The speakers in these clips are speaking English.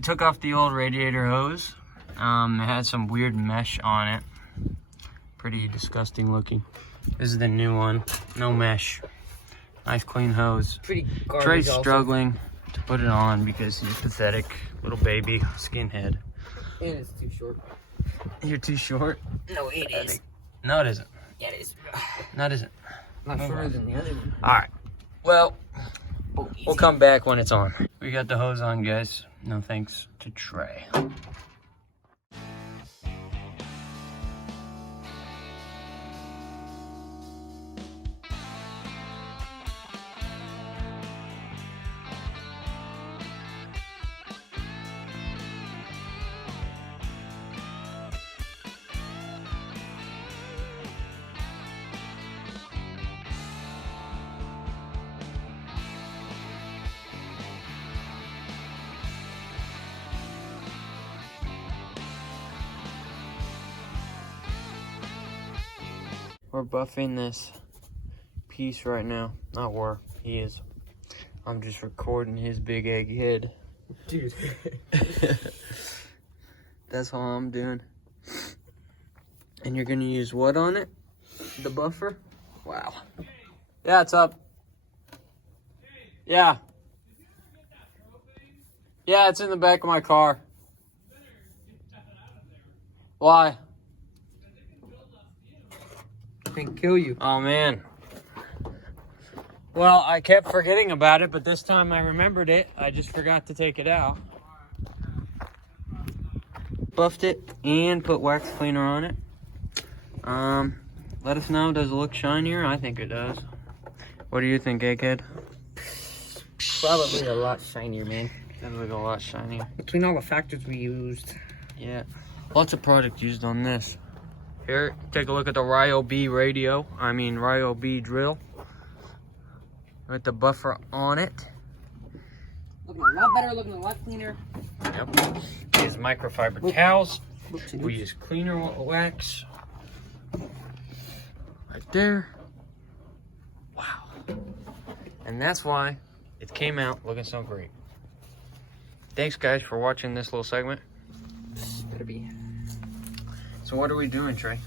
we took off the old radiator hose. It had some weird mesh on it. Pretty disgusting looking. This is the new one. No mesh. Nice clean hose. Pretty garbage. Trey's struggling to put it on because he's pathetic. Little baby, skinhead. And it's too short. You're too short? No, it is. No, it isn't. Yeah, it is. No, it isn't. Not shorter than the other one. Alright. Well, Oh, we'll come back when it's on. We got the hose on, guys. No thanks to Trey. We're buffing this piece right now. Not we're, he is. I'm just recording his big egg head. Dude. That's all I'm doing. And you're gonna use what on it? The buffer? Wow. Yeah, it's up. Yeah. Yeah, it's in the back of my car. Why? Can kill you. Oh, man. Well, I kept forgetting about it, but this time I remembered it. I just forgot to take it out. Buffed it and put wax cleaner on it. Let us know, does it look shinier? I think it does. What do you think, Egghead? Probably a lot shinier, man. Does look a lot shinier. Between all the factors we used. Yeah. Lots of product used on this. Here, take a look at the Ryo-B drill. With the buffer on it. Looking a lot better, looking a lot cleaner. Yep. We use microfiber towels. Oops. We use cleaner wax. Right there. Wow. And that's why it came out looking so great. Thanks, guys, for watching this little segment. Better be. So what are we doing, Trey?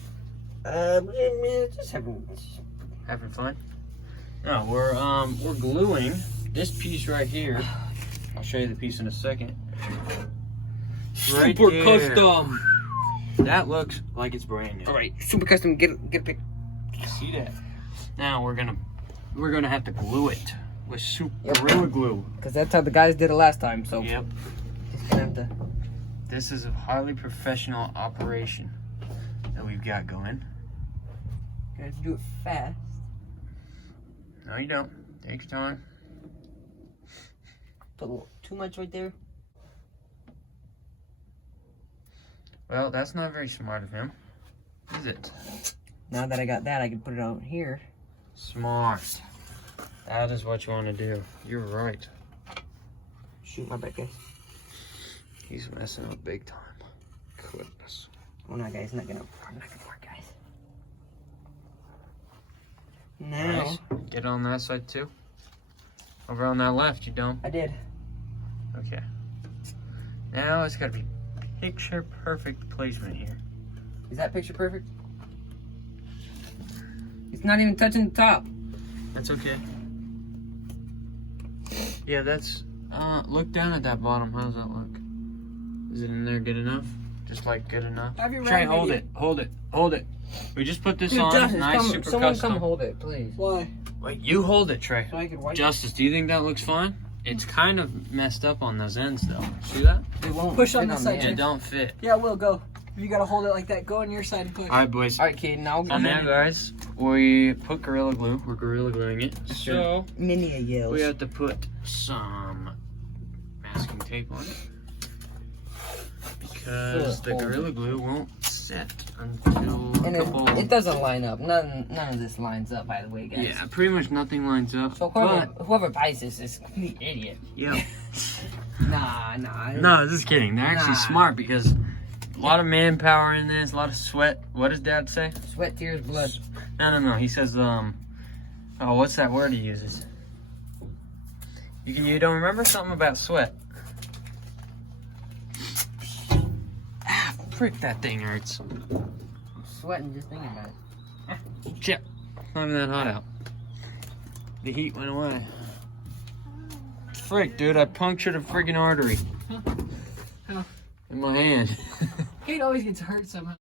Just having fun? No, we're gluing this piece right here. I'll show you the piece in a second. Right super there. custom. That looks like it's brand new. All right, super custom. Get a pic. See that? Now we're gonna have to glue it with Gorilla Glue. Because that's how the guys did it last time. So Yep. just gonna have to. This is a highly professional operation that we've got going. Gotta do it fast. No, you don't. Take your time. Put a little too much right there. Well, that's not very smart of him, is it? Now that I got that, I can put it out here. Smart. That is what you want to do. You're right. Shoot my bad, guys. He's messing up big time. Goodness. Oh no, guys, I'm not gonna work, guys. Now, Nice. Get on that side too. Over on that left, you don't. I did. Okay. Now it's got to be picture perfect placement here. Is that picture perfect? It's not even touching the top. That's okay. Yeah, that's. Look down at that bottom. How does that look? Is it in there good enough? Just like good enough. Have you Try read hold it? it. Hold it. Hold it. We just put this Dude, on. Justus, Nice, super someone custom. come hold it, please. Why? Wait, you hold it, Trey. So I could wipe Justice, do you think that looks fine? It's kind of messed up on those ends, though. See that? it. It won't Push on fit this side, there. It don't fit. Yeah, we'll go. You gotta hold it like that. Go on your side and push. All right, boys. All right, kid. Now So now, guys, we put Gorilla Glue. We're Gorilla Gluing it. So mini yells. we have to put some masking tape on it because the Gorilla Glue won't set until And a couple. it doesn't line up. None of this lines up, by the way, guys. Yeah, pretty much nothing lines up. So whoever buys this is a complete idiot. Yeah. Nah. No, just kidding. They're actually Nah. smart because a lot of manpower in this, a lot of sweat. What does Dad say? Sweat, tears, blood. No. He says, oh, what's that word he uses? You don't remember something about sweat? Frick, that thing hurts. I'm sweating just thinking about it. Chip. Not even that hot out. The heat went away. Frick, dude, I punctured a friggin' artery. Huh? In my hand. Kate always gets hurt somehow.